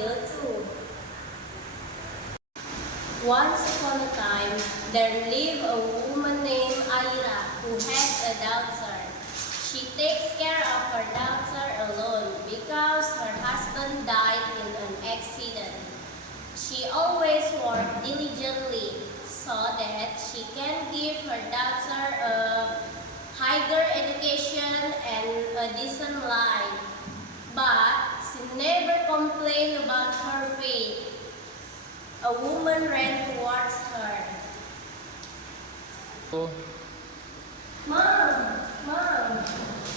you too. Once upon a time, there lived a woman named Aira who has a daughter. She takes care of her daughter alone because her husband died in an accident. She always worked diligently so that she can give her daughter a higher education and a decent life. But she never complained about her fate. A woman ran towards her. Oh, Mom,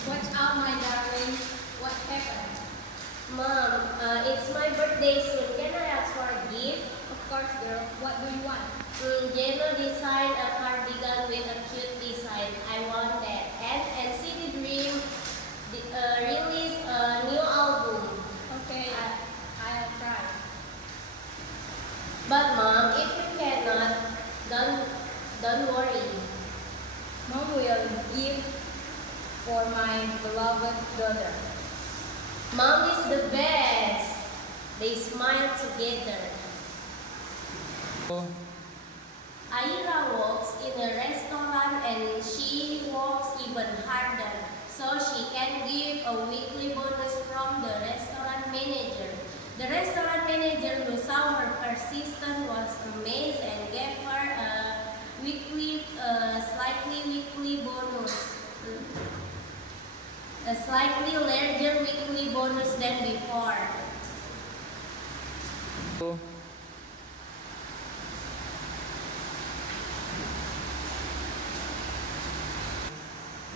Watch out, my darling. What happened? Mom, it's my birthday soon. Can I ask for a gift? Of course, girl. What do you want? Jeno designed a cardigan with a cute design. I want that. And NCT Dream released a new album. Okay, I'll try. But Mom, if you cannot, don't worry. Mom will give for my beloved daughter. Mom is the best. They smile together. oh, Aira works in a restaurant and she works even harder so she can give a weekly bonus from the restaurant manager. The restaurant manager who saw her persistence was amazed and gave her a slightly larger weekly bonus than before. oh.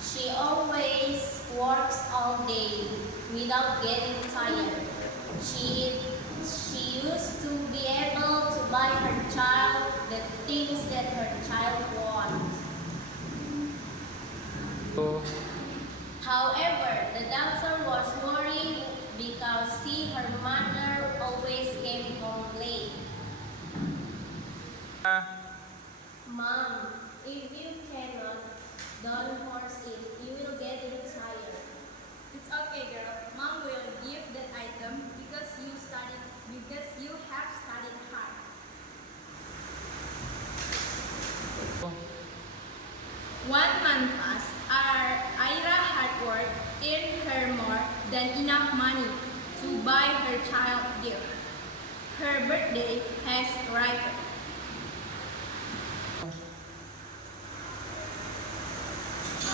She always works all day without getting tired. She used to be able to buy her child the things that her child wants. Oh, However, the daughter was worried because her mother always came home late. Mom, if you cannot, don't force it. You will get tired. It's okay, girl. Mom will give that item because you have studied hard. oh. 1 month passed. Ira had worked, earned her more than enough money to buy her child gift. Her birthday has arrived.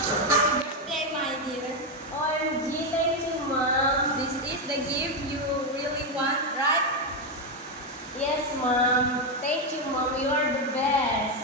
Happy birthday, my dear. OMG, thank you, Mom. This is the gift you really want, right? Yes, Mom. Thank you, Mom. You are the best.